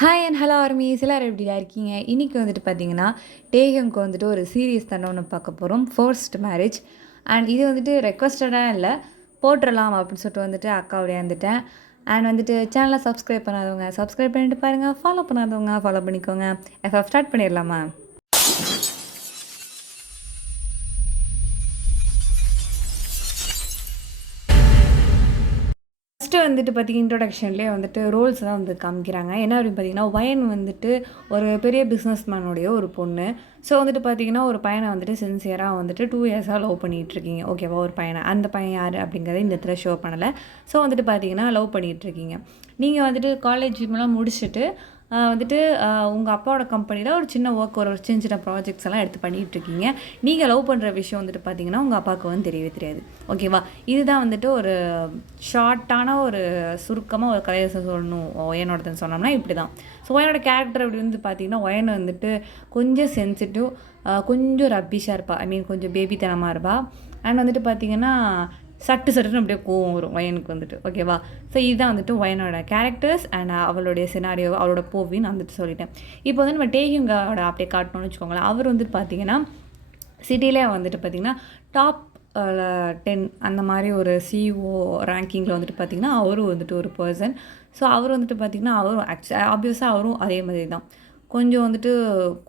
Hi and hello armies எல்லாரும் எப்படியா இருக்கீங்க? இன்றைக்கி வந்துட்டு பார்த்தீங்கன்னா, டேஹியோங்க்கு வந்துட்டு ஒரு சீரியஸ் தானே ஒன்று பார்க்க போகிறோம். First marriage. அண்ட் இது வந்துட்டு ரெக்வஸ்டடாக இல்லை, போட்டுடலாம் அப்படின்னு சொல்லிட்டு வந்துட்டு அக்கா உடையாந்துட்டேன். அண்ட் வந்துட்டு சேனலை சப்ஸ்கிரைப் பண்ணாதவங்க சப்ஸ்கிரைப் பண்ணிட்டு பாருங்கள், ஃபாலோ பண்ணாதவங்க ஃபாலோ பண்ணிக்கோங்க. எஃப்எஃப் ஸ்டார்ட் பண்ணிடலாமா? ஃபஸ்ட்டு வந்துட்டு பார்த்தீங்கன்னா இன்ட்ரொடக்ஷன்லேயே வந்துட்டு ரோல்ஸ் தான் வந்து காமிக்கிறாங்க. என்ன அப்படின்னு பார்த்தீங்கன்னா, வயன் வந்துட்டு ஒரு பெரிய பிஸ்னஸ் மேனுடைய ஒரு பொண்ணு. ஸோ வந்துட்டு பார்த்தீங்கன்னா, ஒரு பையனை வந்துட்டு சின்சியராக வந்துட்டு 2 இயர்ஸாக லவ் பண்ணிகிட்ருக்கீங்க. ஓகேவா? ஒரு பையனை. அந்த பையன் யார் அப்படிங்கிறத இந்த இடத்துல ஷோ பண்ணலை. ஸோ வந்துட்டு பார்த்தீங்கன்னா, லவ் பண்ணிகிட்ருக்கீங்க. நீங்கள் வந்துட்டு காலேஜ் எல்லாம் முடிச்சுட்டு வந்துட்டு உங்கள் அப்பாவோட கம்பெனியில் ஒரு சின்ன ஒர்க், ஒரு சின்ன சின்ன ப்ராஜெக்ட்ஸ் எல்லாம் எடுத்து பண்ணிகிட்ருக்கீங்க. நீங்கள் லவ் பண்ணுற விஷயம் வந்துட்டு பார்த்தீங்கன்னா, உங்கள் அப்பாவுக்கு வந்து தெரியவே தெரியாது. ஓகேவா? இதுதான் வந்துட்டு ஒரு ஷார்ட்டான ஒரு சுருக்கமாக ஒரு கதையை சொல்லணும் ஒயனோடதுன்னு சொன்னோம்னா இப்படி தான். ஸோ ஒயனோட கேரக்டர் அப்படி வந்து பார்த்தீங்கன்னா, ஒயன் வந்துட்டு கொஞ்சம் சென்சிட்டிவ், கொஞ்சம் ரப்பிஷாக இருப்பாள். ஐ மீன் கொஞ்சம் பேபித்தனமாக இருப்பாள். அண்ட் வந்துட்டு பார்த்தீங்கன்னா, சட்டுன்னு அப்படியே கோவம் வரும் ஒயனுக்கு வந்துட்டு. ஓகேவா? ஸோ இதுதான் வந்துட்டு ஒயனோட கேரக்டர்ஸ் அண்ட் அவளுடைய சினாரியோ, அவளோட போவின்னு வந்துட்டு சொல்லிட்டேன். இப்போ வந்து நம்ம டேஹியோங்கோட அப்படியே காட்டணும்னு வச்சுக்கோங்களேன். அவர் வந்துட்டு பார்த்தீங்கன்னா, சிட்டியிலே வந்துட்டு பார்த்தீங்கன்னா டாப் 10 அந்த மாதிரி ஒரு சிஇஓ ரேங்கிங்கில் வந்துட்டு பார்த்திங்கன்னா அவரும் வந்துட்டு ஒரு பர்சன். ஸோ அவர் வந்துட்டு பார்த்திங்கன்னா அவரும் ஆப்வியஸாக அவரும் அதே மாதிரி தான். கொஞ்சம் வந்துட்டு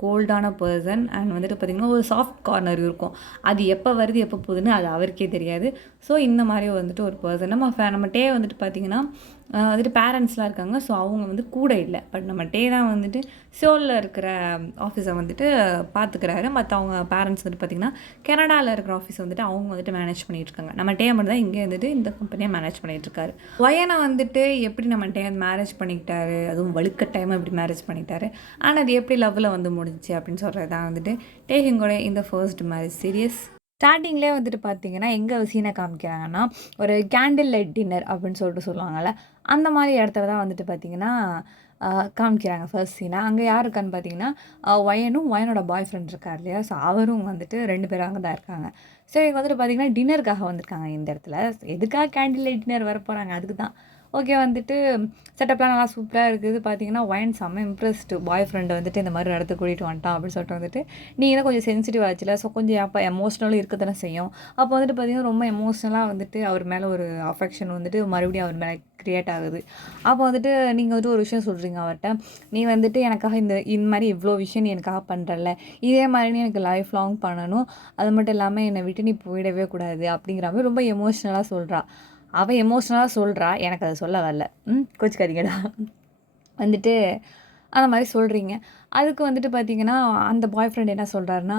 கோல்டான பர்சன். அண்ட் வந்துட்டு பார்த்திங்கன்னா ஒரு சாஃப்ட் கார்னர் இருக்கும். அது எப்போ வருது எப்போ போகுதுன்னு அது அவருக்கே தெரியாது. ஸோ இந்த மாதிரி வந்துட்டு ஒரு பர்சன். நம்ம டே வந்துட்டு பார்த்திங்கன்னா வந்துட்டு பேரண்ட்ஸ்லாம் இருக்காங்க. ஸோ அவங்க வந்து கூட இல்லை. பட் நம்ம டே தான் வந்துட்டு சியோலில் இருக்கிற ஆஃபீஸை வந்துட்டு பார்த்துக்கிறாரு. மற்ற அவங்க பேரண்ட்ஸ் வந்துட்டு பார்த்திங்கன்னா கனடாவில் இருக்கிற ஆஃபீஸை வந்துட்டு அவங்க வந்துட்டு மேனேஜ் பண்ணிகிட்ருக்காங்க. நம்ம டே மட்டும் தான் இங்கே வந்துட்டு இந்த கம்பெனியை மேனேஜ் பண்ணிகிட்ருக்காரு. வயனை வந்துட்டு எப்படி நம்ம டே மேரேஜ் பண்ணிக்கிட்டாரு, அதுவும் வலுக்கட்டாயமாக எப்படி மேரேஜ் பண்ணிக்கிட்டாரு, ஆனால் அது எப்படி லவ்வில் வந்து முடிஞ்சிச்சு அப்படின்னு சொல்கிறது தான் வந்துட்டு டேஹியோங்கோட இந்த ஃபர்ஸ்ட் மேரேஜ் சீரியஸ். ஸ்டார்டிங்லேயே வந்துட்டு பார்த்தீங்கன்னா எங்கே சீனை காமிக்கிறாங்கன்னா, ஒரு கேண்டில் லைட் டின்னர் அப்படின்னு சொல்லிட்டு சொல்லுவாங்கள்ல, அந்த மாதிரி இடத்துல தான் வந்துட்டு பார்த்திங்கன்னா காமிக்கிறாங்க ஃபர்ஸ்ட் சீனாக. அங்கே யார் இருக்கான்னு பார்த்தீங்கன்னா ஒயனும் ஒயனோட பாய் ஃப்ரெண்ட் இருக்கார் இல்லையா? ஸோ அவரும் வந்துட்டு 2 பேரும் அங்கே தான் இருக்காங்க. ஸோ இவங்க வந்துட்டு பார்த்திங்கன்னா டின்னருக்காக வந்திருக்காங்க இந்த இடத்துல. எதுக்காக கேண்டில் லைட் டின்னர் வர போகிறாங்க? அதுக்கு தான். ஓகே வந்துட்டு செட்டப்லாம் நல்லா சூப்பராக இருக்குது. பார்த்தீங்கன்னா ஒயன் செம்ம இம்ப்ரெஸ்டு. பாய் ஃப்ரெண்டை வந்துட்டு இந்த மாதிரி இடத்துக்கு கூட்டிகிட்டு வந்துட்டான் அப்படின்னு சொல்லிட்டு வந்துட்டு நீங்கள் தான் கொஞ்சம் சென்சிட்டிவ் ஆச்சுல. ஸோ கொஞ்சம் அப்போ எமோஷ்னலும் இருக்க தானே செய்யும். அப்போ வந்துட்டு பார்த்திங்கன்னா ரொம்ப எமோஷ்னலாக வந்துட்டு அவர் மேலே ஒரு அஃபெக்ஷன் வந்துட்டு மறுபடியும் அவர் மேலே க்ரியேட் ஆகுது. அப்போ வந்துட்டு நீங்கள் வந்துட்டு ஒரு விஷயம் சொல்கிறீங்க அவர்கிட்ட, நீ வந்துட்டு எனக்காக இந்த மாதிரி இவ்வளோ விஷயம் நீ எனக்காக பண்ணுறல, இதே மாதிரி நீ எனக்கு லைஃப் லாங் பண்ணணும், அது மட்டும் இல்லாமல் என்னை விட்டு நீ போயிடவே கூடாது அப்படிங்கிற மாதிரி ரொம்ப எமோஷ்னலாக சொல்கிறா. அவள் எமோஷ்னலாக சொல்கிறா, எனக்கு அதை சொல்ல வரல. கோச்சிக்காதீங்கடா. வந்துட்டு அந்த மாதிரி சொல்கிறீங்க. அதுக்கு வந்துட்டு பார்த்தீங்கன்னா அந்த பாய் ஃப்ரெண்ட் என்ன சொல்கிறாருன்னா,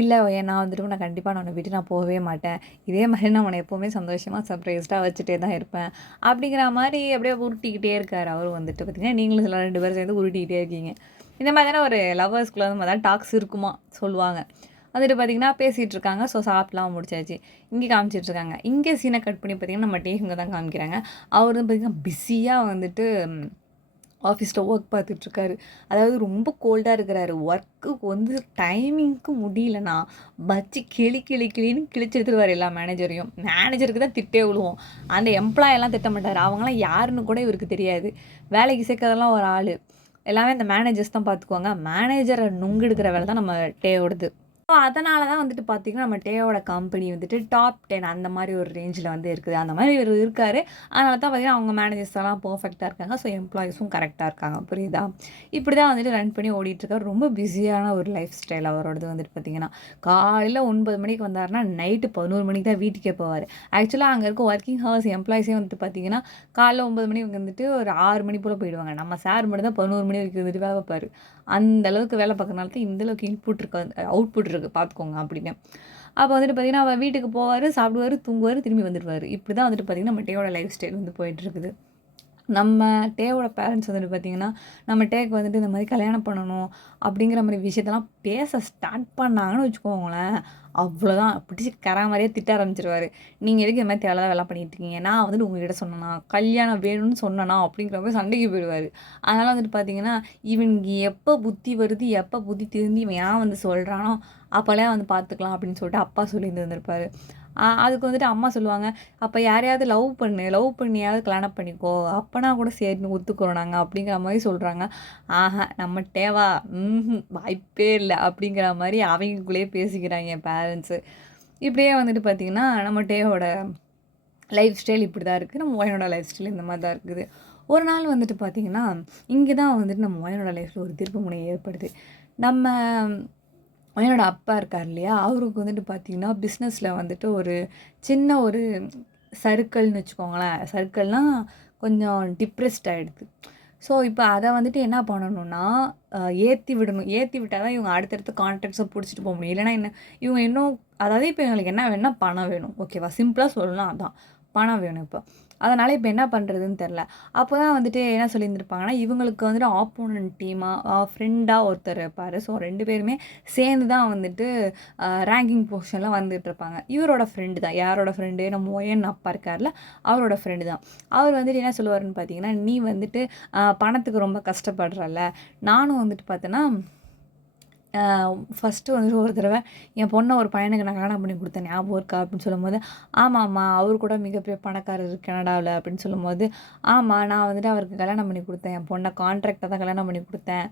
இல்லை நான் வந்துட்டு நான் கண்டிப்பாக நான் உன்னை விட்டு நான் போகவே மாட்டேன், இதே மாதிரி நான் உன்னை எப்போவுமே சந்தோஷமாக சர்ப்ரைஸ்டாக வச்சுட்டே தான் இருப்பேன் அப்படிங்கிற மாதிரி அப்படியே உருட்டிக்கிட்டே இருக்கார். அவரும் வந்துட்டு பார்த்திங்கன்னா நீங்களும் சில 2 பேரும் சேர்ந்து உருட்டிக்கிட்டே இருக்கீங்க. இந்த மாதிரி தானே ஒரு லவ்வர்ஸ்குள்ளே வந்து மாதிரி டாக்ஸ் இருக்குமா சொல்லுவாங்க. வந்துட்டு பார்த்திங்கன்னா பேசிகிட்டு இருக்காங்க. ஸோ சாப்பிட்லாம் முடிச்சாச்சு. இங்கே காமிச்சிட்ருக்காங்க. இங்கே சீனை கட் பண்ணி பார்த்திங்கன்னா நம்ம டேஹியோங்க தான் காமிக்கிறாங்க. அவர் வந்து பார்த்திங்கன்னா பிஸியாக வந்துட்டு ஆஃபீஸில் ஒர்க் பார்த்துட்ருக்காரு. அதாவது ரொம்ப கோல்டாக இருக்கிறாரு. ஒர்க்குக்கு வந்து டைமிங்க்கு முடியலன்னா வச்சு கிளின்னு கிழிச்சு எடுத்துருவார் எல்லா மேனேஜரையும். மேனேஜருக்கு தான் திட்டே விழுவோம். அந்த எம்ப்ளாயெல்லாம் திட்ட மாட்டார். அவங்களாம் யாருன்னு கூட இவருக்கு தெரியாது. வேலைக்கு சேர்க்கறதெல்லாம் ஒரு ஆள். எல்லாமே அந்த மேனேஜர்ஸ் தான் பார்த்துக்குவாங்க. மேனேஜரை நுங்கு எடுக்கிற வேலை தான் நம்ம டேவோடது. ஸோ அதனால தான் வந்துட்டு பார்த்திங்கன்னா நம்ம டேவோட கம்பெனி வந்துட்டு டாப் 10 அந்த மாதிரி ஒரு ரேஞ்சில் வந்து இருக்குது. அந்த மாதிரி இவர் இருக்கார். அதனால தான் பார்த்திங்கன்னா அவங்க மேனேஜர்ஸ் எல்லாம் பர்ஃபெக்டாக இருக்காங்க. ஸோ எம்ப்ளாயிஸும் கரெக்டாக இருக்காங்க. புரியுதா? இப்படி தான் வந்துட்டு ரன் பண்ணி ஓடிட்டுருக்காரு. ரொம்ப பிஸியான ஒரு லைஃப் ஸ்டைல் அவரோடது வந்துட்டு பார்த்திங்கன்னா. காலையில் 9 மணிக்கு வந்தாருன்னா நைட்டு 11 மணிக்கு தான் வீட்டுக்கே போவார். ஆக்சுவலாக அங்கே இருக்க ஒர்க்கிங் ஹவர்ஸ் எம்ப்ளாயிஸே வந்துட்டு பார்த்திங்கன்னா காலைல 9 மணிக்கு வந்துட்டு ஒரு 6 மணி போல் போயிடுவாங்க. நம்ம சார் மட்டும் தான் 11 மணி வரைக்கும் வந்துட்டு வேலை பார்ப்பார். அந்த அளவுக்கு வேலை பார்க்கறனால தான் இந்தளவுக்கு அவுட்புட் இருக்குது பார்த்துக்கோங்க அப்படின்னு. அப்போ வந்துட்டு பார்த்திங்கன்னா அவர் வீட்டுக்கு போவார், சாப்பிடுவார், தூங்குவார், திரும்பி வந்துடுவார். இப்படி தான் வந்துட்டு பார்த்திங்கன்னா நம்ம டேவோட லைஃப் ஸ்டைல் வந்து போயிட்டுருக்குது. நம்ம டேவோட பேரண்ட்ஸ் வந்துட்டு பார்த்திங்கன்னா நம்ம டேக்கு வந்துட்டு இந்த மாதிரி கல்யாணம் பண்ணணும் அப்படிங்கிற மாதிரி விஷயத்தெல்லாம் பேச ஸ்டார்ட் பண்ணாங்கன்னு வச்சுக்கோங்களேன், அவ்வளோதான் பிடிச்சி மாதிரியே திட்ட ஆரம்பிச்சிருவார். நீங்கள் எதுக்கு இந்த மாதிரி தேவையில்லாத வேலை பண்ணிட்டு இருக்கீங்க, நான் வந்துட்டு உங்ககிட்ட சொன்னேனா, கல்யாணம் வேணும்னு சொன்னேனா அப்படிங்கிற மாதிரி சண்டைக்கு போயிடுவார். அதனால் வந்துட்டு பார்த்திங்கன்னா இவனுக்கு எப்போ புத்தி வருது, எப்போ புத்தி திருந்தி இவன் ஏன் வந்து சொல்கிறானோ அப்போல்லாம் வந்து பார்த்துக்கலாம் அப்படின்னு சொல்லிட்டு அப்பா சொல்லியிருந்துருப்பார். அதுக்கு வந்துட்டு அம்மா சொல்லுவாங்க, "அப்போ யாரையாவது லவ் பண்ணியாவது கல்யாணம் பண்ணிக்கோ. அப்பனா கூட சரின்னு ஒத்துக்குறோம் நாங்க." அப்படிங்கிற மாரி சொல்றாங்க. ஆஹா நம்மட்டேவா? வாய்ப்பே இல்ல. அப்படிங்கிற மாரி அவங்களுக்குள்ளேயே பேசிக்கிறாங்க என் பேரண்ட்ஸு. இப்படியே வந்துட்டு பார்த்தீங்கன்னா, நம்ம டேவோட லைஃப் ஸ்டைல் இப்படி தான் இருக்குது. நம்ம ஒய்னோட லைஃப் ஸ்டைல் இந்த மாரி தான் இருக்குது. ஒரு நாள் வந்துட்டு பார்த்தீங்கன்னா, இங்க தான் வந்துட்டு நம்ம ஒய்னோட லைஃப்ல ஒரு திருப்புமுனை ஏற்படுது. நம்ம என்னோட அப்பா இருக்கார் இல்லையா? அவருக்கு வந்துட்டு பார்த்தீங்கன்னா, பிஸ்னஸ்ல வந்துட்டு ஒரு சின்ன ஒரு சர்க்கிள்னு வச்சுக்கோங்களேன். சர்க்கிள்னா கொஞ்சம் டிப்ரெஸ்ட் ஆயிடுது. ஸோ, இப்ப அத வந்துட்டு என்ன பண்ணணும்னா, அ ஏத்தி விடணும். ஏத்தி விட்டா தான் இவங்க அடுத்தடுத்த கான்ட்ராக்ட்ஸ புடிச்சிட்டு போ முடியும். இல்லன்னா என்ன, இவங்க இன்னும் அதாவது இப்ப எங்களுக்கு என்ன வேணும்னா பணம் வேணும். ஓகேவா? சிம்பிளா சொல்லணும்னா அதான். பணம் வேணும் இப்ப. அதனால இப்ப என்ன பண்றதுன்னு தெரியல. அப்பதான் வந்துட்டு என்ன சொல்லியிருந்திருப்பாங்கன்னா, இவங்களுக்கு வந்துட்டு ஆப்போனன்ட் டீமா ஃப்ரெண்டா ஒருத்தர் இருப்பாரு. ஸோ 2 பேருமே சேர்ந்து தான் வந்துட்டு ரேங்கிங் பொசிஷன்ல வந்துட்டுருப்பாங்க. இவரோட ஃப்ரெண்டு தான். யாரோட ஃப்ரெண்டு? நம்ம ஒயன் அப்பா இருக்கார்ல, அவரோட ஃப்ரெண்டு தான். அவர் வந்துட்டு என்ன சொல்லுவாருன்னு பார்த்தீங்கன்னா, "நீ வந்துட்டு பணத்துக்கு ரொம்ப கஷ்டப்படுறல்ல, நானும் வந்துட்டு பார்த்தேன்னா ஃபர்ஸ்ட்டு வந்துட்டு ஒரு தடவ என் பொண்ண ஒரு பையனுக்கு நான் கல்யாணம் பண்ணி குடுத்தேன் ஞாபகம் இருக்கா? அப்படின்னு சொல்லும்போது, ஆமாம்மா அவரு கூட மிகப்பெரிய பணக்காரரு கனடாவுல அப்படின்னு சொல்லும்போது, ஆமா நான் வந்துட்டு அவருக்கு கல்யாணம் பண்ணி குடுத்தேன். என் பொண்ண கான்ட்ராக்ட்டா தான் கல்யாணம் பண்ணி குடுத்தேன்.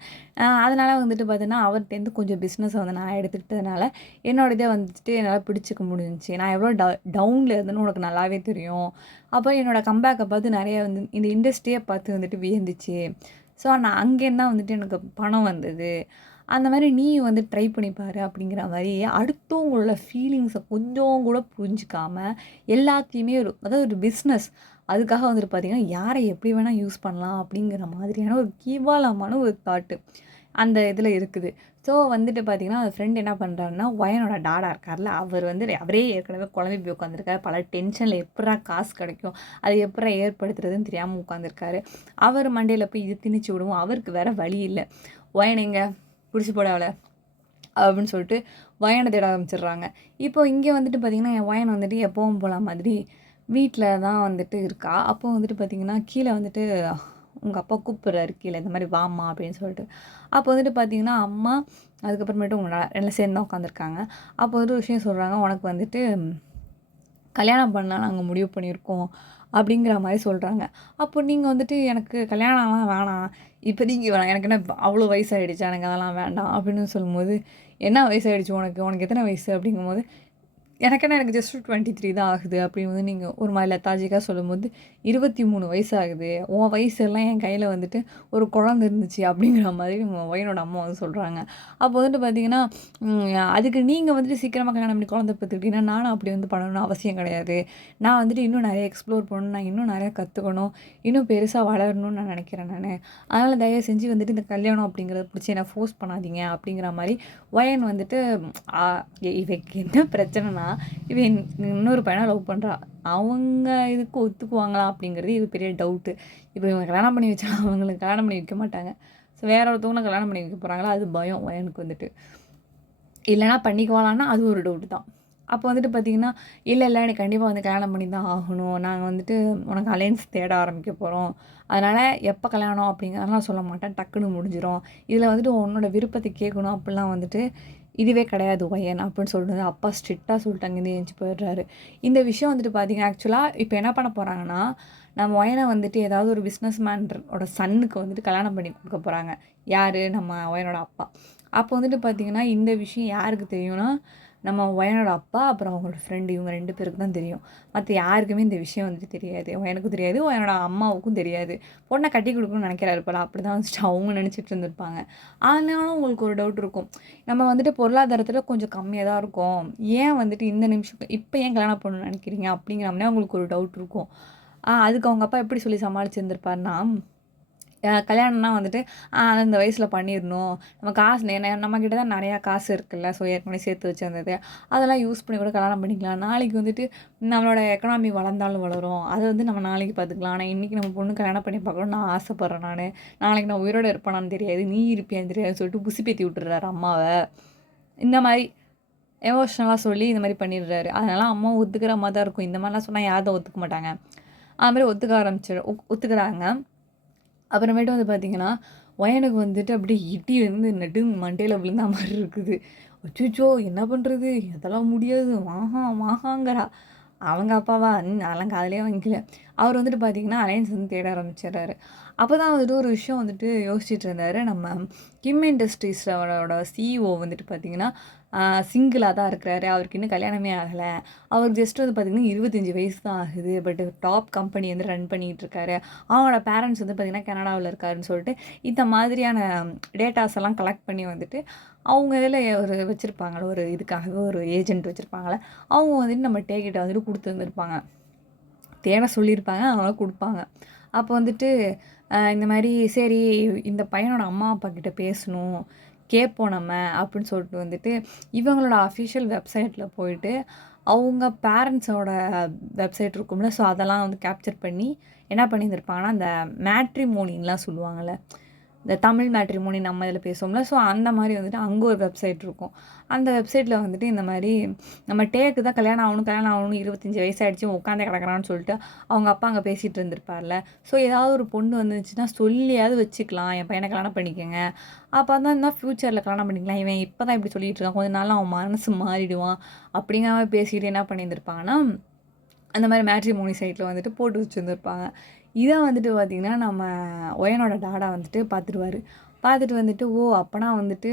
அதனால வந்துட்டு பார்த்தீங்கன்னா, அவர்ட்டேருந்து கொஞ்சம் பிஸ்னஸ வந்து நான் எடுத்துக்கிட்டதுனால, என்னோட இத வந்துட்டு என்னால பிடிச்சுக்க முடிஞ்சுச்சு. நான் எவ்வளோ டவுன்ல இருந்தேன்னு உனக்கு நல்லாவே தெரியும். அப்போ என்னோட கம்பேக்க பார்த்து நெறைய வந்து இந்த இண்டஸ்ட்ரியே பார்த்து வந்துட்டு வியந்துச்சு. ஸோ நான் அங்கேருந்து தான் வந்துட்டு எனக்கு பணம் வந்தது. அந்த மாரி நீயும் வந்து ட்ரை பண்ணி பாரு அப்படிங்கிற மாரி, அடுத்தவங்களோட ஃபீலிங்ஸ கொஞ்சம் கூட புரிஞ்சுக்காம, எல்லாத்தையுமே அதாவது ஒரு பிஸ்னஸ். அதுக்காக வந்துட்டு பார்த்தீங்கன்னா, யார எப்படி வேணா யூஸ் பண்ணலாம் அப்படிங்கிற மாதிரியான ஒரு கேவலமான ஒரு தாட்டு. அந்த இதில இருக்குது. ஸோ வந்துட்டு பார்த்தீங்கன்னா, அந்த ஃப்ரெண்ட் என்ன பண்றாருன்னா, ஒயனோட டாடா இருக்கார்ல, அவர் வந்து அவரே ஏற்கனவே குழம்பி போய் உட்காந்துருக்காரு. பல டென்ஷன்ல எப்புட்றா காசு கிடைக்கும்? அது எப்புட்றா ஏற்படுத்துறதுன்னு தெரியாம உட்காந்துருக்காரு. அவர் மண்டையில போய் இது திணிச்சு விடவும், அவருக்கு வேற வழி இல்ல. "ஒயன் எங்க? புடிச்சு போடு அவள" அப்படின்னு சொல்லிட்டு ஒயன தேட ஆரம்பிச்சுடுறாங்க. இப்போ இங்க வந்துட்டு பார்த்தீங்கன்னா, என் ஒயன் வந்துட்டு எப்பவும் போல மாதிரி வீட்ல தான் வந்துட்டு இருக்கா. அப்போ வந்துட்டு பார்த்தீங்கன்னா, கீழ வந்துட்டு உங்க அப்பா கூப்பிடுறாரு கீழ, இந்த மாரி வாம்மா அப்படின்னு சொல்லிட்டு. அப்போ வந்துட்டு பார்த்தீங்கன்னா, அம்மா அதுக்கப்புறமேட்டு உங்க எல்லாம் சேர்ந்து தான் உட்காந்துருக்காங்க. அப்போ வந்து ஒரு விஷயம் சொல்றாங்க, "உனக்கு வந்துட்டு கல்யாணம் பண்ணலாம் நாங்க முடிவு பண்ணியிருக்கோம்." அப்படிங்கிற மாரி சொல்றாங்க. அப்போ நீங்க வந்துட்டு, "எனக்கு கல்யாணம்லாம் வேணாம். இப்போதைக்கு வேணாம். எனக்கு என்ன அவ்வளோ வயசாயிடுச்சா? எனக்கு அதெல்லாம் வேண்டாம்." அப்படின்னு சொல்லும்போது, "என்ன வயசாயிடுச்சு உனக்கு? உனக்கு எத்தன வயசு?" அப்படிங்கும்போது, எனக்கு என்ன எனக்கு ஜஸ்ட் 23 தான் ஆகுது. அப்படி வந்து நீங்க ஒரு மாரி லெத்தாஜிக்கா சொல்லும்போது, 23 வயசு ஆகுது. உன் வயசெல்லாம் என் கையில வந்துட்டு ஒரு குழந்த இருந்துச்சு அப்படிங்கிற மாதிரி உங்க பையனோட அம்மா வந்து சொல்றாங்க. அப்போ வந்துட்டு பார்த்தீங்கன்னா, அதுக்கு நீங்க வந்துட்டு சீக்கிரமா கல்யாணம் பண்ணி குழந்தை பெத்துக்கிட்டீங்கன்னா, நானும் அப்படி வந்து பண்ணணும்னு அவசியம் கிடையாது. நான் வந்துட்டு இன்னும் நெறைய எக்ஸ்ப்ளோர் பண்ணணும். நான் இன்னும் நெறைய கத்துக்கணும். இன்னும் பெருசா வளரணும்னு நான் நெனைக்கிறேன் நானு. அதனால தயவு செஞ்சு வந்துட்டு இந்த கல்யாணம் அப்படிங்கிறத புடிச்சு என்ன ஃபோர்ஸ் பண்ணாதீங்க அப்படிங்கிற மாரி ஒயன் வந்துட்டு ஆ இவக்கு என்ன பிரச்சனைனா, இவ இன்னொரு பையன லவ் பண்றா. அவங்க இதுக்கு ஒத்துக்குவாங்களா? அப்படிங்கிறது இது பெரிய டவுட்டு. இப்ப இவங்க கல்யாணம் பண்ணி வச்சா அவங்களுக்கு கல்யாணம் பண்ணி வைக்க மாட்டாங்க. ஸோ வேற ஒருத்தவங்கள கல்யாணம் பண்ணி வைக்க போறாங்களா? அது பயம் எனக்கு வந்துட்டு. இல்லன்னா பண்ணிக்குவாளான்னா, அது ஒரு டவுட் தான். அப்போ வந்துட்டு பார்த்தீங்கன்னா, இல்ல, இல்ல எனக்கு கண்டிப்பா வந்து கல்யாணம் பண்ணி தான் ஆகணும். நாங்க வந்துட்டு உனக்கு அலையன்ஸ் தேட ஆரம்பிக்க போறோம். அதனால எப்ப கல்யாணம் அப்படிங்கிறதெல்லாம் சொல்ல மாட்டேன். டக்குன்னு முடிஞ்சிரும். இதில வந்துட்டு உன்னோட விருப்பத்த கேட்கணும் அப்படிலாம் வந்துட்டு இதுவே கிடையாது ஒயன் அப்படின்னு சொல்லிட்டு அப்பா ஸ்ட்ரிக்ட்டா சொல்லிட்டு அங்கேருந்து எந்திச்சு போயிடுறாரு. இந்த விஷயம் வந்துட்டு பார்த்தீங்கன்னா, ஆக்சுவலா இப்ப என்ன பண்ண போறாங்கன்னா, நம்ம ஒயன வந்துட்டு ஏதாவது ஒரு பிசினஸ் மேனோட சன்னுக்கு வந்துட்டு கல்யாணம் பண்ணி குடுக்க போறாங்க. யாரு? நம்ம ஒயனோட அப்பா. அப்போ வந்துட்டு பார்த்தீங்கன்னா, இந்த விஷயம் யாருக்கு தெரியும்னா, நம்ம ஒயனோட அப்பா, அப்புறம் அவங்களோட ஃப்ரெண்ட் இவங்க 2 பேருக்கு தான் தெரியும். மத்த யாருக்குமே இந்த விஷயம் வந்துட்டு தெரியாது. ஒயனுக்கும் தெரியாது, ஒயனோட அம்மாவுக்கும் தெரியாது. பொண்ண கட்டி குடுக்கணும்னு நெனைக்கிறாரு போல. அப்படிதான் வந்துட்டு அவங்க நெனைச்சிட்டு இருந்திருப்பாங்க. ஆனாலும் உங்களுக்கு ஒரு டவுட் இருக்கும். நம்ம வந்துட்டு பொருளாதாரத்தில கொஞ்சம் கம்மியா தான் இருக்கோம். ஏன் வந்துட்டு இந்த நிமிஷம் இப்ப ஏன் கல்யாணம் பண்ணணும்னு நெனைக்கிறீங்க? அப்படிங்கிற மாரி உங்களுக்கு ஒரு டவுட் இருக்கும். அதுக்கு அவங்க அப்பா எப்படி சொல்லி சமாளிச்சிருந்திருப்பாருன்னா, கல்யாணம்னா வந்துட்டு, இந்த வயசுல பண்ணிரணும். நம்ம காசு நம்மகிட்ட தான் நெறையா காசு இருக்குல்ல. ஸோ ஏற்கனவே சேர்த்து வச்சிருந்தது. அதெல்லாம் யூஸ் பண்ணி கூட கல்யாணம் பண்ணிக்கலாம். நாளைக்கு வந்துட்டு நம்மளோட எக்கனாமி வளர்ந்தாலும் வளரும். அத வந்து நம்ம நாளைக்கு பார்த்துக்கலாம். ஆனா இன்னைக்கு நம்ம பொண்ணு கல்யாணம் பண்ணி பார்க்கணும்னு நான் ஆசைப்படுறேன் நானு. நாளைக்கு நான் உயிரோட இருப்பேனான்னு தெரியாது. நீ இருப்பியான்னு தெரியாதுன்னு சொல்லிட்டு உசுப்பேத்தி விட்டுர்றாரு அம்மாவ. இந்த மாரி எமோஷனலா சொல்லி இந்த மாரி பண்ணிடுறாரு. அதனால அம்மாவும் ஒத்துக்கிற மாரி தான் இருக்கும். இந்த மாரிலாம் சொன்னா யாரும் ஒத்துக்க மாட்டாங்க. அது மாரி ஒத்துக்க ஒத்துக்கிறாங்க. அப்புறமேட்டு வந்து பார்த்தீங்கன்னா, ஒயனுக்கு வந்துட்டு அப்படியே இடி வந்து நடு மண்டையில விழுந்தா மாரி இருக்குது. அச்சச்சோ! என்ன பண்ணுறது? அதெல்லாம் முடியாது. வாங்கிறா. அவங்க அப்பாவா? அதெல்லாம் காதுலயே வாங்கிக்கல. அவர் வந்துட்டு பார்த்தீங்கன்னா, அலையன்ஸ் வந்து தேட ஆரம்பிச்சுடுறாரு. அப்பதான் வந்துட்டு ஒரு விஷயம் வந்துட்டு யோசிச்சுட்டு இருந்தாரு. நம்ம கிம் இண்டஸ்ட்ரீஸோட சிஇஓ வந்துட்டு பார்த்தீங்கன்னா, சிங்கிளா தான் இருக்கிறாரு. அவருக்கு இன்னும் கல்யாணமே ஆகல. அவருக்கு ஜஸ்ட் வந்து பார்த்தீங்கன்னா 25 வயசு தான் ஆகுது. பட் டாப் கம்பெனி வந்து ரன் பண்ணிட்டு இருக்காரு. அவங்களோட பேரண்ட்ஸ் வந்து பார்த்தீங்கன்னா கனடாவுல இருக்காருன்னு சொல்லிட்டு, இந்த மாதிரியான டேட்டாஸ் எல்லாம் கலெக்ட் பண்ணி வந்துட்டு, அவங்க இதில ஒரு வச்சிருப்பாங்கல்ல, ஒரு இதுக்காகவே ஒரு ஏஜென்ட் வச்சிருப்பாங்கல்ல, அவங்க வந்துட்டு நம்ம டேகிட்ட வந்துட்டு குடுத்துருந்துருப்பாங்க. தேட சொல்லியிருப்பாங்க. அதனால குடுப்பாங்க. அப்போ வந்துட்டு இந்த மாரி சரி இந்த பையனோட அம்மா, அப்பா கிட்ட பேசணும். கேட்போம் நம்ம அப்படின்னு சொல்லிட்டு வந்துட்டு, இவங்களோட அஃபிஷியல் வெப்சைட்ல போயிட்டு, அவங்க பேரண்ட்ஸோட வெப்சைட் இருக்கும்ல, ஸோ அதெல்லாம் வந்து கேப்சர் பண்ணி என்ன பண்ணியிருந்திருப்பாங்கன்னா, அந்த மேட்ரிமோனின்லாம் சொல்லுவாங்கல்ல. இந்த தமிழ் மேட்ரிமோனி நம்ம இதில பேசுவோம்ல. ஸோ அந்த மாரி வந்துட்டு அங்க ஒரு வெப்சைட் இருக்கும். அந்த வெப்சைட்ல வந்துட்டு இந்த மாரி நம்ம டேக்கு தான் கல்யாணம் ஆகணும் 25 வயசாயிடுச்சு உட்காந்தே கிடக்குறான்னு சொல்லிட்டு, அவங்க அப்பா அங்க பேசிட்டு இருந்திருப்பார்ல. ஸோ ஏதாவது ஒரு பொண்ணு வந்துச்சுன்னா சொல்லியாவது வச்சுக்கலாம். என் பையன கல்யாணம் பண்ணிக்கங்க. அப்பதான் தான் ஃப்யூச்சர்ல கல்யாணம் பண்ணிக்கலாம். இவன் இப்ப தான் இப்படி சொல்லிட்டு இருக்கான். கொஞ்ச நாள்ல அவன் மனசு மாறிடுவான். அப்படிங்கிற மாரி பேசிட்டு என்ன பண்ணியிருந்திருப்பாங்கன்னா, அந்த மாரி மேட்ரிமோனி சைட்ல வந்துட்டு போட்டு வச்சிருந்திருப்பாங்க. இத வந்துட்டு பார்த்தீங்கன்னா, நம்ம ஒயனோட டாடா வந்துட்டு பார்த்துருவாரு. பார்த்துட்டு வந்துட்டு, ஓ! அப்பனா வந்துட்டு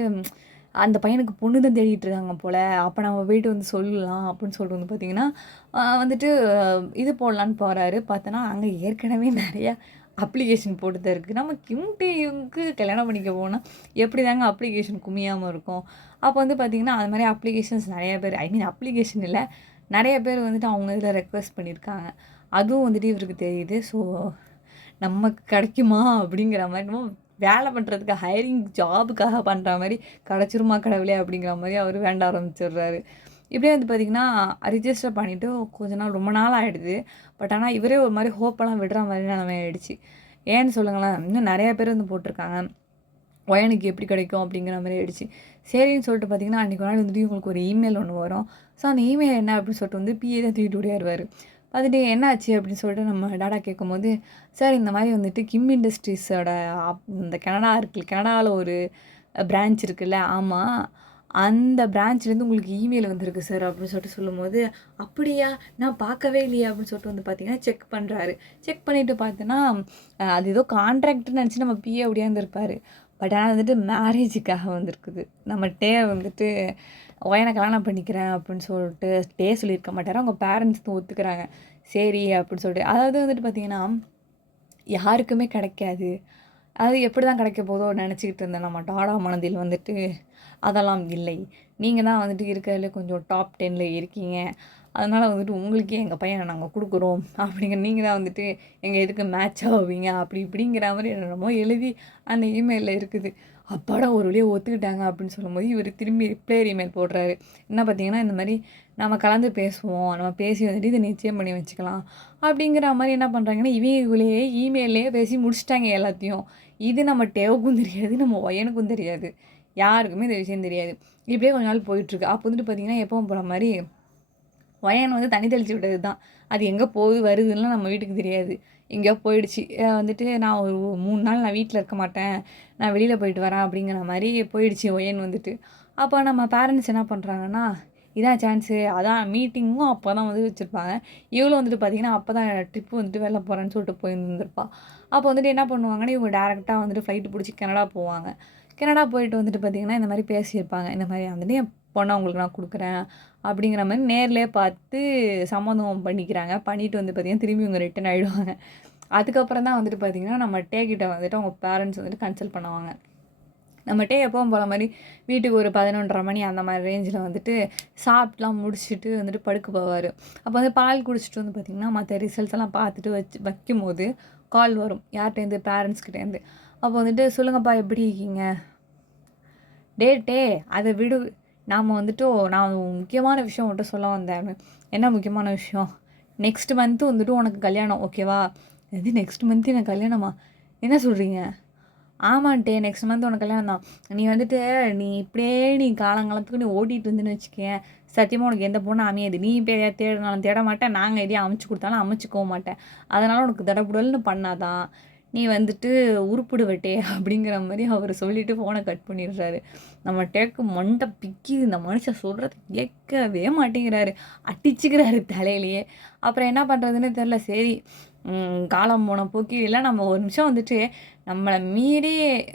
அந்த பையனுக்கு பொண்ணு தான் தேடிட்டு இருக்காங்க போல. அப்ப நம்ம போயிட்டு வந்து சொல்லலாம் அப்படின்னு சொல்லிட்டு வந்து பார்த்தீங்கன்னா, வந்துட்டு இது போடலான்னு போறாரு. பார்த்தோன்னா, அங்க ஏற்கனவே நெறைய அப்ளிகேஷன் போட்டு தான் இருக்கு. நம்ம கிம் டேயுங்க்கு கல்யாணம் பண்ணிக்க போனா, எப்படிதாங்க அப்ளிகேஷன் குமியாம இருக்கும்? அப்ப வந்து பார்த்தீங்கன்னா, அது மாரி அப்ளிகேஷன்ஸ் நெறைய பேர் ஐ மீன் அப்ளிகேஷன் இல்ல. நெறைய பேர் வந்துட்டு அவங்க இதில ரெக்வெஸ்ட் பண்ணியிருக்காங்க. அதுவும் வந்துட்டு இவருக்கு தெரியுது. ஸோ, நமக்கு கிடைக்குமா? அப்படிங்கிற மாரி என்னமோ வேலை பண்றதுக்கு ஹையரிங் ஜாபுக்காக பண்ற மாரி, "கிடைச்சிருமா கடவுளே!" அப்படிங்கிற மாரி அவரு வேண்ட ஆரம்பிச்சுடுறாரு. இப்படியே வந்து பார்த்தீங்கன்னா, ரிஜிஸ்டர் பண்ணிட்டு கொஞ்ச நாள் ரொம்ப நாள் ஆயிடுது. பட் ஆனா, இவரே ஒரு மாரி ஹோப்பெல்லாம் விடுற மாரி நிலைமை ஆயிடுச்சு. ஏன்னு சொல்லுங்களேன், இன்னும் நெறைய பேர் வந்து போட்டுருக்காங்க. ஒயனுக்கு எப்படி கிடைக்கும் அப்படிங்கிற மாரி ஆயிடுச்சு. சரின்னு சொல்லிட்டு பார்த்தீங்கன்னா, அன்னைக்கு ஒரு நாள் வந்துட்டு இவங்களுக்கு ஒரு இமெயில் ஒண்ணு வரும். ஸோ, அந்த இமெயில் என்ன அப்படின்னு சொல்லிட்டு வந்து பிஏ தான் தூக்கிட்டு ஓடியாருவாரு. பார்த்துட்டு என்ன ஆச்சு அப்படின்னு சொல்லிட்டு நம்ம டாடா கேட்கும்போது, சார் இந்த மாரி வந்துட்டு கிம் இண்டஸ்ட்ரீஸோட இந்த கனடா இருக்குல்ல, கனடால ஒரு பிரான்ச் இருக்குல்ல, ஆமா. அந்த பிரான்ச்லேருந்து உங்களுக்கு இமெயில் வந்திருக்கு சார் அப்படின்னு சொல்லிட்டு சொல்லும்போது, அப்படியா? நான் பார்க்கவே இல்லையே அப்படின்னு சொல்லிட்டு வந்து பார்த்தீங்கன்னா, செக் பண்றாரு. செக் பண்ணிட்டு பார்த்தோன்னா, அது ஏதோ கான்ட்ராக்ட்ன்னு நெனச்சு நம்ம பிஏ ஓடியாந்துருப்பாரு. பட் ஆனா வந்துட்டு மேரேஜுக்காக வந்திருக்குது. நம்ம டே வந்துட்டு ஒயன கல்யாணம் பண்ணிக்கிறேன் அப்படின்னு சொல்லிட்டு டே சொல்லியிருக்க மாட்டாரு. அவங்க பேரண்ட்ஸ் தான் ஒத்துக்கிறாங்க. சரி அப்படின்னு சொல்லிட்டு அதாவது வந்துட்டு பார்த்தீங்கன்னா, யாருக்குமே கிடைக்காது. அது எப்படிதான் கிடைக்க போதோ நினச்சுக்கிட்டு இருந்தேன் நம்ம டாடா மனதில் வந்துட்டு, அதெல்லாம் இல்லை. நீங்க தான் வந்துட்டு இருக்கிறதுலே கொஞ்சம் டாப் 10ல இருக்கீங்க. அதனால வந்துட்டு உங்களுக்கே எங்க பையன நாங்க குடுக்குறோம். அப்படிங்கிற நீங்க தான் வந்துட்டு எங்க இதுக்கு மேட்ச் ஆவீங்க. அப்படி இப்படிங்கிற மாரி என்னென்னமோ எழுதி அந்த இமெயில்ல இருக்குது. அப்பாடா ஒரு வழியா ஒத்துக்கிட்டாங்க அப்படின்னு சொல்லும்போது, இவரு திரும்பி ரிப்ளை இமெயில் போடுறாரு. என்ன பார்த்தீங்கன்னா, இந்த மாரி நம்ம கலந்து பேசுவோம். நம்ம பேசி வந்துட்டு இத நிச்சயம் பண்ணி வச்சுக்கலாம். அப்படிங்கிற மாரி என்ன பண்றாங்கன்னா, இவங்களுக்குள்ளேயே இமெயில்லயே பேசி முடிச்சுட்டாங்க எல்லாத்தையும். இது நம்ம டேவுக்கும் தெரியாது, நம்ம ஒயனுக்கும் தெரியாது. யாருக்குமே இந்த விஷயம் தெரியாது. இப்படியே கொஞ்ச நாள் போயிட்டுருக்கு. அப்போ வந்துட்டு பார்த்தீங்கன்னா, எப்பவும் போற மாரி ஒயன் வந்து தண்ணி தெளிச்சு விட்டது தான். அது எங்க போகுது, வருதுன்னுலாம் நம்ம வீட்டுக்கு தெரியாது. எங்கேயோ போயிடுச்சு. வந்துட்டு நான் ஒரு 3 நாள் நான் வீட்ல இருக்க மாட்டேன். நான் வெளியில போயிட்டு வரேன் அப்படிங்கிற மாரி போயிடுச்சு ஒயன் வந்துட்டு. அப்போ நம்ம பேரண்ட்ஸ் என்ன பண்றாங்கன்னா, இதான் சான்ஸு. அதான் மீட்டிங்கும் அப்ப தான் வந்து வச்சிருப்பாங்க. இவளும் வந்துட்டு பார்த்தீங்கன்னா, அப்ப தான் ட்ரிப் வந்துட்டு வெளில போறேன்னு சொல்லிட்டு போயிருந்திருப்பா. அப்போ வந்துட்டு என்ன பண்ணுவாங்கன்னா, இவங்க டைரக்ட்டா வந்துட்டு ஃப்ளைட் புடிச்சு கனடா போவாங்க. கனடா போயிட்டு வந்துட்டு பார்த்தீங்கன்னா, இந்த மாரி பேசியிருப்பாங்க. இந்த மாரி வந்துட்டு என் பொண்ண உங்களுக்கு நான் குடுக்குறேன். அப்படிங்கிற மாரி நேர்லயே பார்த்து சம்மதம் பண்ணிக்கிறாங்க. பண்ணிட்டு வந்து பார்த்தீங்கன்னா, திரும்பி இவங்க ரிட்டர்ன் ஆயிடுவாங்க. அதுக்கப்புறம் தான் வந்துட்டு பார்த்தீங்கன்னா, நம்ம டே கிட்ட வந்துட்டு அவங்க பேரண்ட்ஸ் வந்துட்டு கன்சல்ட் பண்ணுவாங்க. நம்ம டே எப்பவும் போல மாரி வீட்டுக்கு ஒரு 11:30 மணி அந்த மாரி ரேஞ்சில வந்துட்டு சாப்பிட்டுலாம் முடிச்சுட்டு வந்துட்டு படுக்க போவாரு. அப்போ வந்து பால் குடிச்சிட்டு வந்து பார்த்தீங்கன்னா, மத்த ரிசல்ட்ஸ் எல்லாம் பார்த்துட்டு வைக்கும்போது கால் வரும். யார்ட்டேருந்து? பேரண்ட்ஸ் கிட்டேருந்து. அப்போ வந்துட்டு, "சொல்லுங்கப்பா எப்படி இருக்கீங்க?" டே அத விடு. நாம வந்துட்டு நான் ஒரு முக்கியமான விஷயம் உன்ட்ட சொல்ல வந்தேன். என்ன முக்கியமான விஷயம்? நெக்ஸ்ட் மந்த் வந்துட்டு உனக்கு கல்யாணம். ஓகேவா? எது நெக்ஸ்ட் மந்த் எனக்கு கல்யாணமா? என்ன சொல்றீங்க? ஆமான்ட்டே நெக்ஸ்ட் மந்த் உனக்கு கல்யாணம் தான். நீ வந்துட்டு நீ காலங்காலத்துக்கு நீ ஓட்டிட்டு இருந்தேன்னு வச்சுக்கயேன், சத்தியமா உனக்கு எந்த பொண்ணும் அமையாது. நீ போய் எதையா தேடினாலும் தேட மாட்ட. நாங்க எதையும் அமைச்சு குடுத்தாலும் அமைச்சுக்கவும் மாட்ட. அதனால உனக்கு தடபுடல்னு பண்ணா தான், நீ வந்துட்டு உருப்பிடுவட்டே அப்படிங்கிற மாதிரி அவர் சொல்லிவிட்டு ஃபோனை கட் பண்ணிடுறாரு. நம்ம டேக்கு மண்டை பிக்கிது. இந்த மனுஷன் சொல்கிறத கேட்கவே மாட்டேங்கிறாரு. அடிச்சுக்கிறாரு தலையிலேயே. அப்புறம் என்ன பண்ணுறதுன்னு தெரில. சரி காலம் போன போக்கில் நம்ம ஒரு நிமிஷம் வந்துட்டு நம்மளை மீறி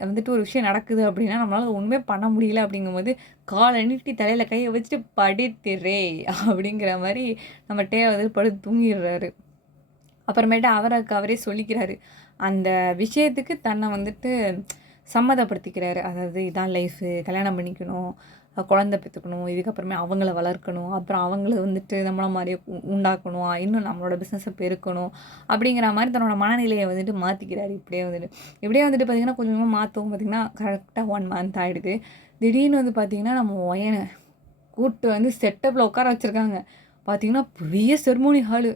வந்துட்டு ஒரு விஷயம் நடக்குது அப்படின்னா நம்மளால் ஒன்றுமே பண்ண முடியல அப்படிங்கும்போது காலை நீட்டி தலையில் கையை வச்சுட்டு படுத்துறே அப்படிங்கிற மாதிரி நம்ம டே வந்துட்டு படுத்து தூங்கிடுறாரு. அப்புறமேட்டு அவரே சொல்லிக்கிறாரு. அந்த விஷயத்துக்கு தன்னை வந்துட்டு சம்மதப்படுத்திக்கிறாரு. அதாவது இதான் லைஃபு, கல்யாணம் பண்ணிக்கணும், குழந்தை பெற்றுக்கணும், இதுக்கப்புறமே அவங்கள வளர்க்கணும், அப்புறம் அவங்கள வந்துட்டு நம்மள மாதிரியே உண்டாக்கணும், இன்னும் நம்மளோட பிஸ்னஸை பெருக்கணும் அப்படிங்கிற மாதிரி தன்னோட மனநிலையை வந்துட்டு மாற்றிக்கிறாரு. இப்படியே வந்துட்டு பார்த்திங்கன்னா கொஞ்சம் கொஞ்சமாக மாற்றவும் பார்த்திங்கன்னா கரெக்டாக 1 மந்த் ஆகிடுது. திடீர்னு வந்து பார்த்திங்கன்னா நம்ம ஒயனை கூப்பிட்டு வந்து செட்டப்பில் உட்கார வச்சுருக்காங்க. பார்த்திங்கன்னா பெரிய செர்மோனி ஹாலு,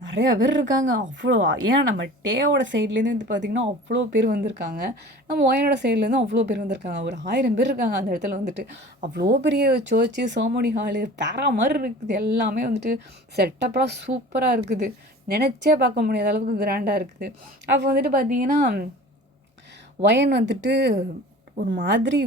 நிறையா பேர் இருக்காங்க. அவ்வளோ ஏன்னா நம்ம டேவோட சைட்லேருந்து வந்து பார்த்திங்கன்னா அவ்வளோ பேர் வந்திருக்காங்க. நம்ம ஒயனோட சைட்லேருந்து அவ்வளோ பேர் வந்திருக்காங்க. ஒரு 1000 பேர் இருக்காங்க அந்த இடத்துல வந்துட்டு. அவ்வளோ பெரிய சர்ச்சு, செர்மோனி ஹாலு வேற மாதிரி இருக்குது. எல்லாமே வந்துட்டு செட்டப்லாம் சூப்பராக இருக்குது. நினச்சே பார்க்க முடியாத அளவுக்கு கிராண்டாக இருக்குது. அப்போ வந்துட்டு பார்த்திங்கன்னா ஒயன் வந்துட்டு ஒரு மாதிரி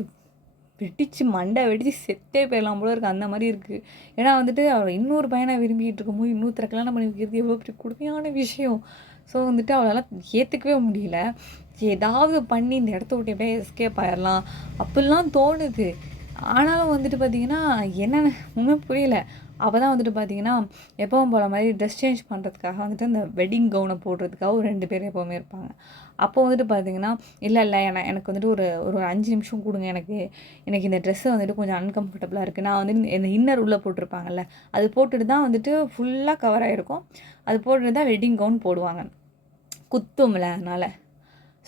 வெடிச்சு மண்டை வெடிச்சு செத்தே போயிடலாம் போல இருக்குது. அந்த மாதிரி இருக்குது. ஏன்னா வந்துட்டு அவர் இன்னொரு பையனை விரும்பிக்கிட்டு இருக்கும்போது இன்னொருத்தரை கல்யாணம் பண்ணி வைக்கிறது எவ்வளோ பெரிய கொடுமையான விஷயம். ஸோ வந்துட்டு அவளால் ஏற்றுக்கவே முடியல. ஏதாவது பண்ணி இந்த இடத்த விட்டு எப்படியே எஸ்கேப் ஆயிடலாம் அப்படிலாம் தோணுது. ஆனாலும் வந்துட்டு பார்த்திங்கன்னா என்னென்ன ஒன்றும் புரியல. அப்போ தான் வந்துட்டு பார்த்திங்கன்னா எப்பவும் போல மாதிரி ட்ரெஸ் சேஞ்ச் பண்ணுறதுக்காக வந்துட்டு அந்த வெட்டிங் கவுனை போடுறதுக்காக ஒரு 2 பேர் எப்போவுமே இருப்பாங்க. அப்போ வந்துட்டு பார்த்திங்கன்னா இல்லை எனக்கு வந்துட்டு ஒரு 5 நிமிஷம் கொடுங்க, எனக்கு இந்த ட்ரெஸ்ஸு வந்துட்டு கொஞ்சம் அன்கம்ஃபர்டபுளாக இருக்குது. நான் வந்து இந்த இன்னர் உள்ளே போட்டிருப்பாங்கல்ல, அது போட்டுட்டு தான் வந்துட்டு ஃபுல்லாக கவர் ஆகிருக்கும். அது போட்டுட்டு தான் வெட்டிங் கவுன் போடுவாங்க, குத்தும்ல அதனால்.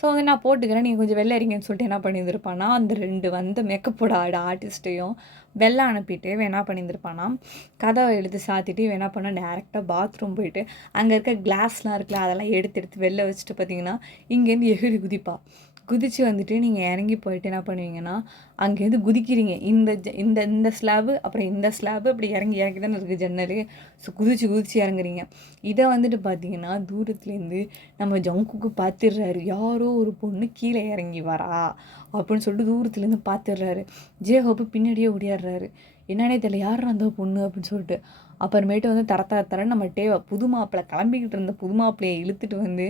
ஸோ வந்து நான் போட்டுக்கிறேன், நீங்கள் கொஞ்சம் வெளில இருங்கன்னு சொல்லிட்டு என்ன பண்ணியிருந்திருப்பான்னா அந்த 2 வந்து மேக்கப்போட ஆர்டிஸ்ட்டையும் வெளில அனுப்பிட்டு என்ன பண்ணியிருந்திருப்பான்னா கதவை எழுதி சாத்திட்டு என்ன பண்ணால் டேரெக்டாக பாத்ரூம் போயிட்டு அங்கே இருக்க கிளாஸ்லாம் இருக்குல்ல அதெல்லாம் எடுத்து வெளில வச்சுட்டு பார்த்தீங்கன்னா இங்கேருந்து எகிரி குதித்து வந்துட்டு நீங்கள் இறங்கி போயிட்டு என்ன பண்ணுவீங்கன்னா அங்கேருந்து குதிக்கிறீங்க. இந்த ஸ்லாபு அப்புறம் இந்த ஸ்லாபு அப்படி இறங்கி தானே இருக்குது ஜன்னல். ஸோ குதிச்சு இறங்குறீங்க. இதை வந்துட்டு பார்த்தீங்கன்னா தூரத்துலேருந்து நம்ம ஜங்குக்கு பார்த்துடுறாரு. யாரோ ஒரு பொண்ணு கீழே இறங்கி வரா அப்படின்னு சொல்லிட்டு தூரத்துலேருந்து பார்த்துடுறாரு. ஜேஹோப்பு பின்னாடியே ஓடியாடுறாரு. என்னன்னே தெரியல யார் அந்த பொண்ணு அப்படின்னு சொல்லிட்டு. அப்புறமேட்டு வந்து தரன்னு நம்ம புது மாப்பிள்ளை கிளம்பிக்கிட்டு இருந்த புது மாப்பிள்ளையை இழுத்துட்டு வந்து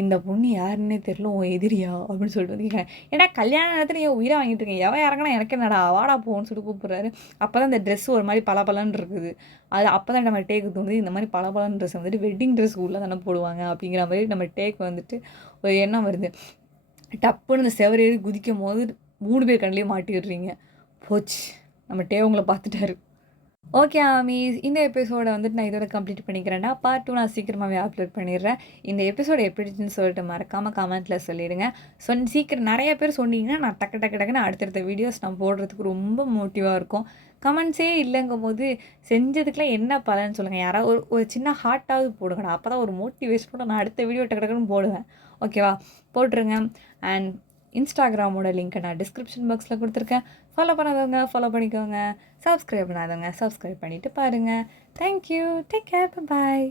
இந்த பொண்ணு யாருன்னே தெரியல உன் எதிரியா அப்படின்னு சொல்லிட்டு வந்து கேட்குறேன். ஏன்னா கல்யாண நேரத்தில் ஏன் உயிரை வாங்கிட்டு இருக்கேன், எவன் இறங்கினா எனக்கு என்னடா வாடா போன்னு சொல்லிட்டு கூப்பிட்றாரு. அப்போ தான் இந்த ட்ரெஸ் ஒரு மாதிரி பலபலன்னு இருக்குது. அது அப்போ தான் நம்ம டேக்கு தோணுது இந்த மாதிரி பலபலன் ட்ரெஸ் வந்துட்டு வெட்டிங் ட்ரெஸ் உள்ளே தானே போடுவாங்க அப்படிங்கிற மாதிரி நம்ம டேக்கு வந்துட்டு ஒரு எண்ணம் வருது. டப்புன்னு இந்த செவரேறி குதிக்கும் போது 3 பேர் கண்ணிலேயே மாட்டிடுறீங்க. போச்சு, நம்ம உங்களை பார்த்துட்டாரு. ஓகே ஆமீஸ், இந்த எபிசோடை வந்துட்டு நான் இதோட கம்ப்ளீட் பண்ணிக்கிறேன்டா. பார்ட் 2 நான் சீக்கிரமாகவே அப்லோட் பண்ணிடுறேன். இந்த எபிசோடு எப்படின்னு சொல்லிட்டு மறக்காமல் கமெண்ட்டில் சொல்லிடுங்க. சீக்கிரம் நிறைய பேர் சொன்னீங்கன்னா நான் டக்குன்னு அடுத்தடுத்த வீடியோஸ் நான் போடுறதுக்கு ரொம்ப மோட்டிவாக இருக்கும். கமெண்ட்ஸே இல்லைங்கும் போது செஞ்சதுக்கெலாம் என்ன பலன்னு சொல்லுங்கள். யாராவது ஒரு சின்ன ஹார்ட்டாவது போடுங்கடா. அப்போ தான் ஒரு மோட்டிவேஷனோட நான் அடுத்த வீடியோ டக்குன்னு போடுவேன். ஓகேவா, போட்டுருங்க. அண்ட் இன்ஸ்டாகிராமோட லிங்க்கை நான் டிஸ்கிரிப்ஷன் பாக்ஸில் கொடுத்துருக்கேன். ஃபாலோ பண்ணாதவங்க ஃபாலோ பண்ணிக்கோங்க, சப்ஸ்கிரைப் பண்ணாதவங்க சப்ஸ்கிரைப் பண்ணிவிட்டு பாருங்கள். தேங்க்யூ, டேக் கேர், பாய்.